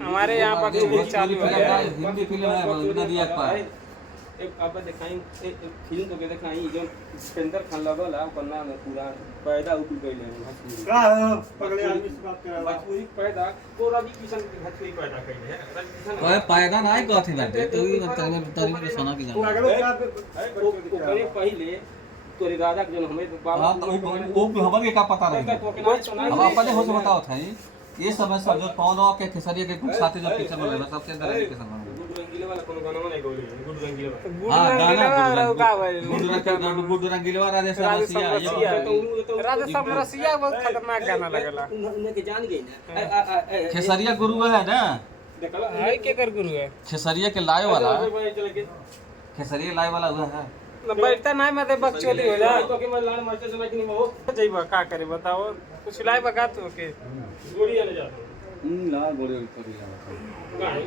हमारे यहाँ पर भी चालू हो गया है। हिंदी फिल्म है नदिया का एक आप दिखाई एक फिल्म तो के दिखाई जो सिकंदर खान लगल है ओकर नाम है पूरा पैदा उठ गइले हैं का पगले आदमी से बात करा भोजपुरी पैदा को रवि किशन के भोजपुरी पैदा कइले हैं रवि किशन ओए पैदा नहीं कहथी बाटे तो ई तरी में सोना की वो जान अगले क्या ओकरे पहले तोरे राजा के जो हमें बाबा हां तो वो हमर के का पता रही अब अपन हो से बताओ था ये समय सब जो कौनो के खेसरिया के कुछ साथी जो पिक्चर में लगा सबसे अंदर के समान गुड रंगीले वाला कोनो गाना नहीं गोली गुड रंगीले वाला गुड़ का भाई गुड रंगीलवा राजेश रसिया राजा समरसिया बहुत खतरनाक गाना लगला उन्हें के जान गई ना खेसरिया गुरु है ना देखला है के कर गुरु है खेसरिया के लाए वाला चल के खेसरिया लाए वाला हुआ है बैठता नहीं मैं बकचोदी हो जा तो के मैं लाल मास्टर से बैठनी में हो जइबा का करे बताओ कुछ लाई बगा तो के गोड़ी आने जाता ला गोड़ी करी ला का है